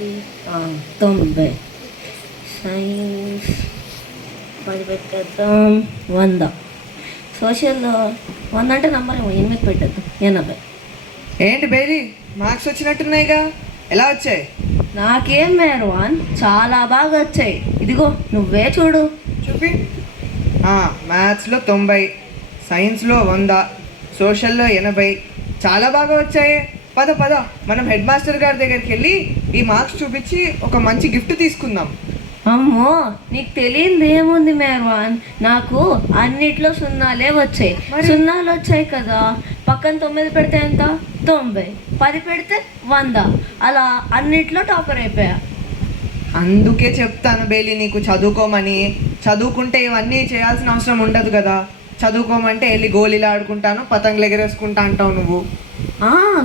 90. Science 10 పెట్టేద్దాం. 100. Social 100 అంటే number 8 పెట్టేద్దాం. 80. ఏంటి బేరీ మార్క్స్ వచ్చినట్టున్నాయిగా, ఎలా వచ్చాయి? నాకేం మేర్వాన్, చాలా బాగా వచ్చాయి. ఇదిగో నువ్వే చూడు. చూపి. మ్యాథ్స్లో 90, సైన్స్లో 100, సోషల్లో 80. చాలా బాగా వచ్చాయి. పద పద మనం హెడ్ మాస్టర్ గారి దగ్గరికి వెళ్ళి ఈ మార్క్స్ చూపించి ఒక మంచి గిఫ్ట్ తీసుకుందాం. అమ్మో, నీకు తెలియంది ఏముంది మేర్వాన్, నాకు అన్నిట్లో సున్నాలే వచ్చాయి. సున్నాలు వచ్చాయి కదా, పక్కన 9 పెడితే ఎంత? 90. 10 పెడితే 100. అలా అన్నిట్లో టాపర్ అయిపోయా. అందుకే చెప్తాను బేలీ నీకు చదువుకోమని. చదువుకుంటే ఇవన్నీ చేయాల్సిన అవసరం ఉండదు కదా. చదువుకోమంటే వెళ్ళి గోళీలు ఆడుకుంటాను, పతంగులు ఎగరేసుకుంటా అంటావు నువ్వు.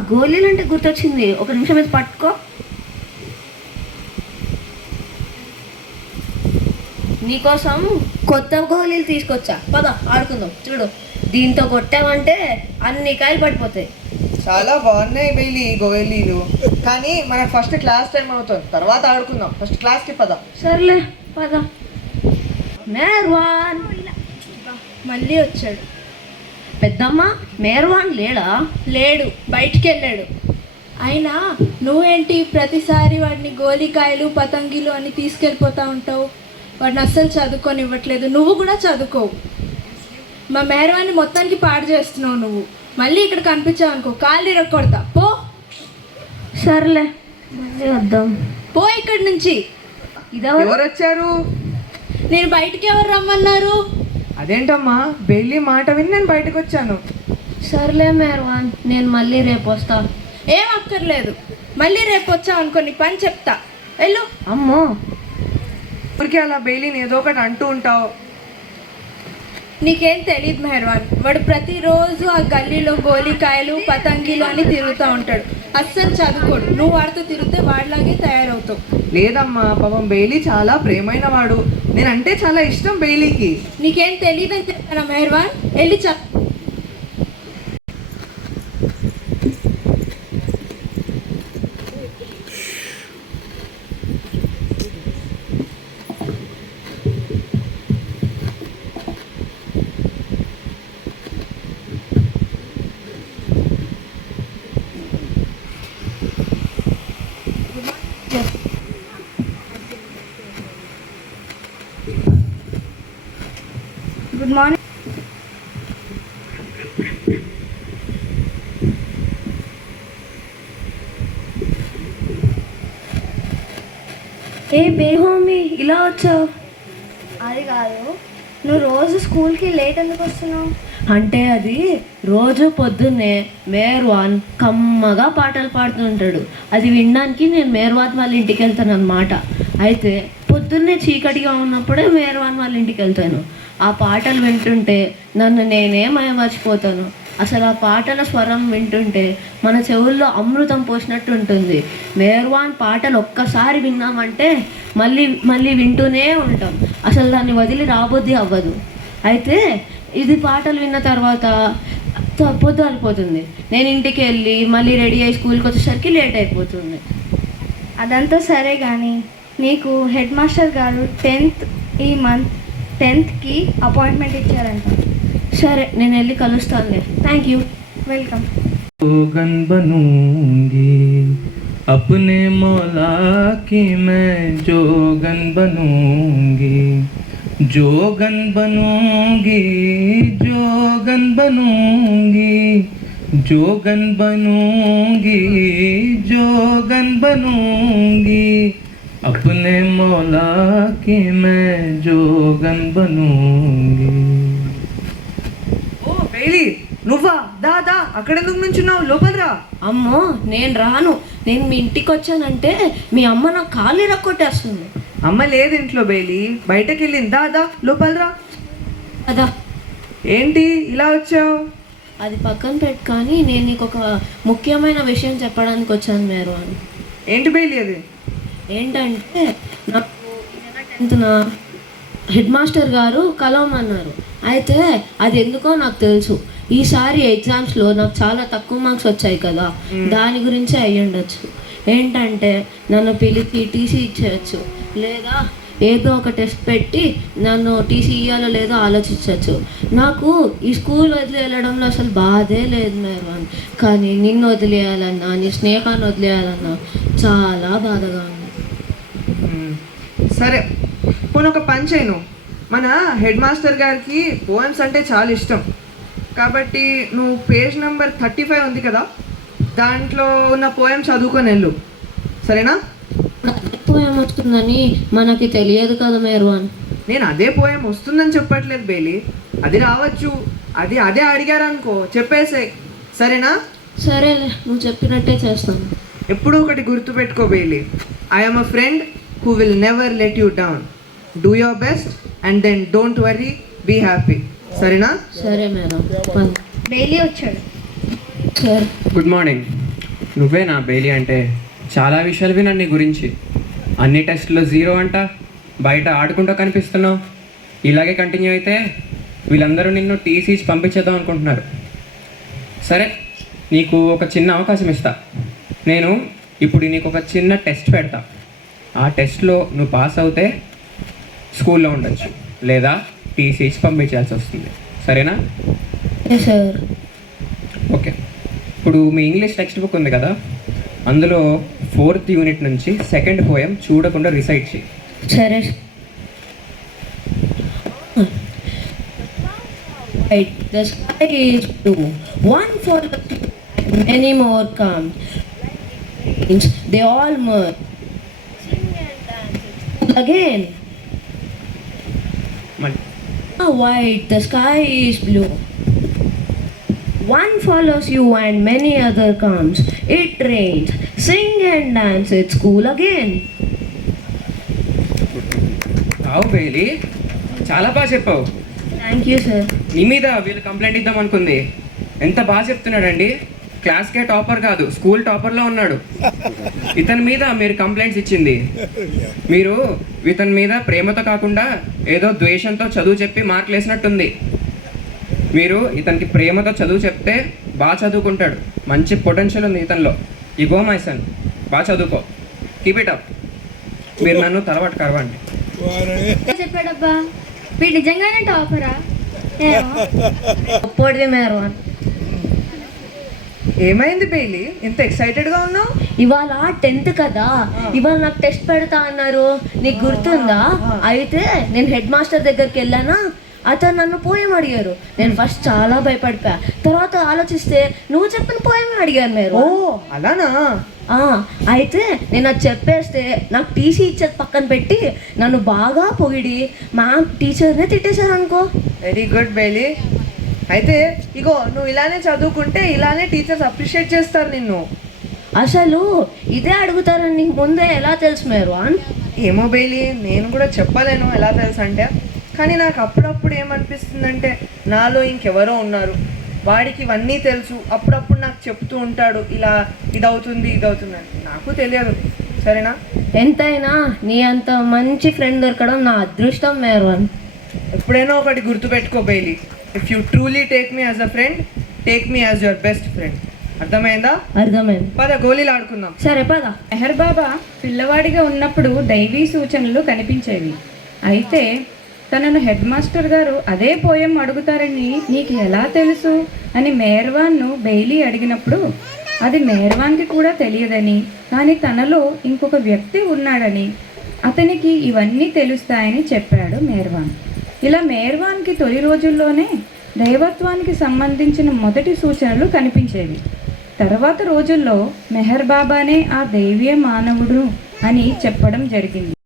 గోళీలు అంటే గుర్తొచ్చింది, ఒక నిమిషం మీద పట్టుకో. నీకోసం కొత్త గోళీలు తీసుకొచ్చా, పద ఆడుకుందాం. చూడు, దీంతో కొట్టామంటే అన్ని కాయలు పడిపోతాయి. చాలా బాగున్నాయి బేలీ గోళీలు, కానీ మనకు ఫస్ట్ క్లాస్ టైం అవుతుంది, తర్వాత ఆడుకుందాం. ఫస్ట్ క్లాస్కి పద. సర్లే పద. మేర్వాన్ మళ్ళీ వచ్చాడు. పెద్దమ్మ, మేర్వాన్ లేడా? లేడు, బయటికి వెళ్ళాడు. అయినా నువ్వేంటి ప్రతిసారి వాడిని గోలికాయలు పతంగిలు అని తీసుకెళ్ళిపోతూ ఉంటావు? వాడిని అస్సలు చదువుకొనివ్వట్లేదు. నువ్వు కూడా చదువుకోవు. మా మేరవాన్ని మొత్తానికి పాడు చేస్తున్నావు నువ్వు. మళ్ళీ ఇక్కడ కనిపించావు అనుకో, కాళ్ళు ఇరక్కొడతా. పో. సర్లే మళ్ళీ వద్దాం. పో ఇక్కడి నుంచి. ఎవరు వచ్చారు? నేను బయటికి ఎవరు రమ్మన్నారు? అదేంటమ్మా, బేలీ మాట విని నేను బయటకు వచ్చాను. సర్లే మేర్వాన్, నేను మళ్ళీ రేపు వస్తా. ఏం అక్కర్లేదు, మళ్ళీ రేపు వచ్చావు అనుకో నీ పని చెప్తా. వెళ్ళు. అమ్మో, ఊరికి అలా బేలీని ఏదో ఒకటి అంటూ ఉంటావు. నీకేం తెలియదు మెహర్వాన్, వాడు ప్రతిరోజు ఆ గల్లీలో గోలికాయలు పతంగిలు అని తిరుగుతూ ఉంటాడు. అస్సలు చదువుకోడు. నువ్వు వాడితో తిరిగితే వాడిలాగే తయారవుతావు. లేదమ్మా, పాపం బేలీ చాలా ప్రేమైన వాడు. నేనంటే చాలా ఇష్టం బేలీకి. నీకేం తెలియదని చెప్పానా మెహర్వాన్? వెళ్ళి గుడ్ మార్నింగ్. ఏ బేహోమి, ఇలా వచ్చావు? అది కాదు, నువ్వు రోజు స్కూల్కి లేట్ ఎందుకు వస్తున్నావు? అంటే అది రోజు పొద్దున్నే మేర్వాన్ కమ్మగా పాటలు పాడుతుంటాడు. అది వినడానికి నేను మేర్వాన్ వాళ్ళ ఇంటికి వెళ్తాను అన్నమాట. అయితే పొద్దున్నే చీకటిగా ఉన్నప్పుడే మేర్వాన్ వాళ్ళ ఇంటికి వెళ్తాను. ఆ పాటలు వింటుంటే నన్ను నేనే మర్చిపోతాను. అసలు ఆ పాటల స్వరం వింటుంటే మన చెవుల్లో అమృతం పోసినట్టు ఉంటుంది. మేర్వాన్ పాటలు ఒక్కసారి విన్నామంటే మళ్ళీ మళ్ళీ వింటూనే ఉంటాం. అసలు దాన్ని వదిలి రాబుద్ది అవ్వదు. అయితే ఇది పాటలు విన్న తర్వాత పొద్దు అయిపోతుంది. నేను ఇంటికి వెళ్ళి మళ్ళీ రెడీ అయ్యి స్కూల్కి వచ్చేసరికి లేట్ అయిపోతుంది. అదంతా సరే కానీ నీకు హెడ్ మాస్టర్ గారు ఈ మంత్ 10th అపాయింట్మెంట్ ఇచ్చారంట. సరే, నేను వెళ్ళి కలుస్తానులే. Thank you. వెల్కమ్. जोगन बनूंगी अपने मौला की, मैं जोगन बनूंगी, जोगन बनूंगी, जोगन बनूंगी, जोगन बनूंगी, जोगन बनूंगी, अपने मौला की मैं जोगन बनूंगी. ఓ బేలీ, నువ్వా? దా అక్కడ ఎందుకు నుంచున్నావు? లోపలరా. అమ్మో, నేను రాను. నేను మీ ఇంటికి వచ్చానంటే మీ అమ్మ నా కాళ్ళు ఇరక్కొట్టేస్తుంది. అమ్మ లేదు ఇంట్లో బేలీ, బయటకు వెళ్ళింది. దా లోపలరా. అదా, ఏంటి ఇలా వచ్చావు? అది పక్కన పెట్టు, కానీ నేను నీకు ఒక ముఖ్యమైన విషయం చెప్పడానికి వచ్చాను మేర్వాన్. ఏంటి బేలీ అది? ఏంటంటే నాకు 10th హెడ్ మాస్టర్ గారు కలవమన్నారు. అయితే అది ఎందుకో నాకు తెలుసు. ఈసారి ఎగ్జామ్స్లో నాకు చాలా తక్కువ మార్క్స్ వచ్చాయి కదా, దాని గురించే అయ్యి ఉండొచ్చు. ఏంటంటే నన్ను పిలిచి టీసీ ఇచ్చేయచ్చు, లేదా ఏదో ఒక టెస్ట్ పెట్టి నన్ను టీసీ ఇవ్వాలో లేదో ఆలోచించవచ్చు. నాకు ఈ స్కూల్ వదిలి వెళ్ళడంలో అసలు బాధే లేదు మెహర్వాన్, కానీ నిన్ను వదిలేయాలన్నా నీ స్నేహాన్ని వదిలేయాలన్నా చాలా బాధగా ఉంది. సరే, పోనీ ఒక పని చేయను, మన హెడ్ మాస్టర్ గారికి పోయమ్స్ అంటే చాలా ఇష్టం కాబట్టి నువ్వు పేజ్ నెంబర్ 35 ఉంది కదా, దాంట్లో ఉన్న పోయం చదువుకొని వెళ్ళు, సరేనా? పోయం వస్తుందని మనకి తెలియదు కదా మెహర్వాన్. నేను అదే పోయం వస్తుందని చెప్పట్లేదు బేలీ, అది రావచ్చు, అదే అడిగారు అనుకో చెప్పేసాయి, సరేనా? సరేలే, నువ్వు చెప్పినట్టే చేస్తాను. ఎప్పుడూ ఒకటి గుర్తుపెట్టుకో బేలీ, I'm a friend who will never let you down. Do your best and then don't worry, be happy, సరేనా? సరే మేడం. బెయిలీ వచ్చాడు. సరే. Good morning. నువ్వేనా బెయిలీ అంటే? చాలా విషయాలు విన్నాను నీ గురించి. అన్ని టెస్టుల్లో 0 అంట, బయట ఆడుకుంటూ కనిపిస్తున్నావు. ఇలాగే కంటిన్యూ అయితే వీళ్ళందరూ నిన్ను టీసీ ఇచ్చి పంపించేద్దాం అనుకుంటున్నారు. సరే, నీకు ఒక చిన్న అవకాశం ఇస్తా. నేను ఇప్పుడు నీకు ఒక చిన్న టెస్ట్ పెడతా. ఆ టెస్ట్లో నువ్వు పాస్ అవుతే స్కూల్లో ఉండొచ్చు, లేదా టీసీ ఇచ్చి పంపించాల్సి వస్తుంది, సరేనా? సార్. ఓకే, ఇప్పుడు మీ ఇంగ్లీష్ టెక్స్ట్ బుక్ ఉంది కదా, అందులో 4th యూనిట్ నుంచి 2nd పోయం చూడకుండా రిసైట్ చేయి. సరే. The sky is blue, one follows you, many more come. They all merge, sing and dance again. మళ్ళీ White, the sky is blue. One follows you and many other comes. It rains, sing and dance at school again. Rao Bailey, చాలా బాగా చెప్పావు. Thank you, sir. నీ మీద వీళ్ళు complaint ఇద్దాం అనుకుంది. ఎంత బాగా చెప్తున్నాడండి, క్లాస్కే టాపర్ కాదు, స్కూల్ టాపర్లో ఉన్నాడు. ఇతని మీద మీరు కంప్లైంట్స్ ఇచ్చింది. మీరు ఇతని మీద ప్రేమతో కాకుండా ఏదో ద్వేషంతో చదువు చెప్పి మార్కులు వేసినట్టుంది. మీరు ఇతనికి ప్రేమతో చదువు చెప్తే బాగా చదువుకుంటాడు, మంచి పొటెన్షియల్ ఉంది ఇతనిలో. ఇగో మై సన్, బాగా చదువుకో, కీప్ ఇట్ అప్. మీరు నన్ను తలవాటు కరవండి. చెప్పాడబ్బా, వీడు నిజంగానే టాపరా? ఒప్పటిది మెహర్వాన్. ఏమైంది బేలీ, ఇంత ఎక్సైటెడ్గా ఉన్నావు? ఇవాళ 10th కదా, ఇవాళ నాకు టెస్ట్ పెడతా అన్నారు, నీకు గుర్తుందా? అయితే నేను హెడ్ మాస్టర్ దగ్గరికి వెళ్ళానా, అతను నన్ను పోయం అడిగారు. నేను ఫస్ట్ చాలా భయపడిపోయా, తర్వాత ఆలోచిస్తే నువ్వు చెప్పిన పోయమే అడిగారు మీరు. ఓ అలానా? అయితే నేను అది చెప్పేస్తే నాకు టీసీ ఇచ్చేది పక్కన పెట్టి నన్ను బాగా పొగిడి మా టీచర్నే తిట్టేశారు అనుకో. వెరీ గుడ్ బేలీ. అయితే ఇగో నువ్వు ఇలానే చదువుకుంటే ఇలానే టీచర్స్ అప్రిషియేట్ చేస్తారు నిన్ను. అసలు ఇదే అడుగుతారని నీకు ముందే ఎలా తెలుసు మెహర్వాన్? ఏమో బేలీ, నేను కూడా చెప్పలేను ఎలా తెలుసు అంటే, కానీ నాకు అప్పుడప్పుడు ఏమనిపిస్తుందంటే నాలో ఇంకెవరో ఉన్నారు, వాడికి ఇవన్నీ తెలుసు, అప్పుడప్పుడు నాకు చెప్తూ ఉంటాడు ఇలా ఇదవుతుంది అని. నాకు తెలియదు, సరేనా? ఎంతైనా నీ అంత మంచి ఫ్రెండ్ దొరకడం నా అదృష్టం మెహర్వాన్. ఎప్పుడైనా ఒకటి గుర్తుపెట్టుకో బేలీ, if you truly take me as a friend, take me as your best friend. అర్థమైందా? అర్థమైంది. పద గోళీలు ఆడుకుందాం. సరే పద. మెహర్ బాబా పిల్లవాడిగా ఉన్నప్పుడు దైవీ సూచనలు కనిపించేవి. అయితే తనను హెడ్ మాస్టర్ గారు అదే పోయం అడుగుతారని నీకు ఎలా తెలుసు అని మెహర్వాన్ను బెయిలీ అడిగినప్పుడు అది మెహర్వాన్కి కూడా తెలియదని, కానీ తనలో ఇంకొక వ్యక్తి ఉన్నాడని, అతనికి ఇవన్నీ తెలుస్తాయని చెప్పాడు మెహర్వాన్. ఇలా మెహర్వాన్కి తొలి రోజుల్లోనే దైవత్వానికి సంబంధించిన మొదటి సూచనలు కనిపించేవి. తర్వాత రోజుల్లో మెహర్ బాబానే ఆ దైవీయ మానవుడు అని చెప్పడం జరిగింది.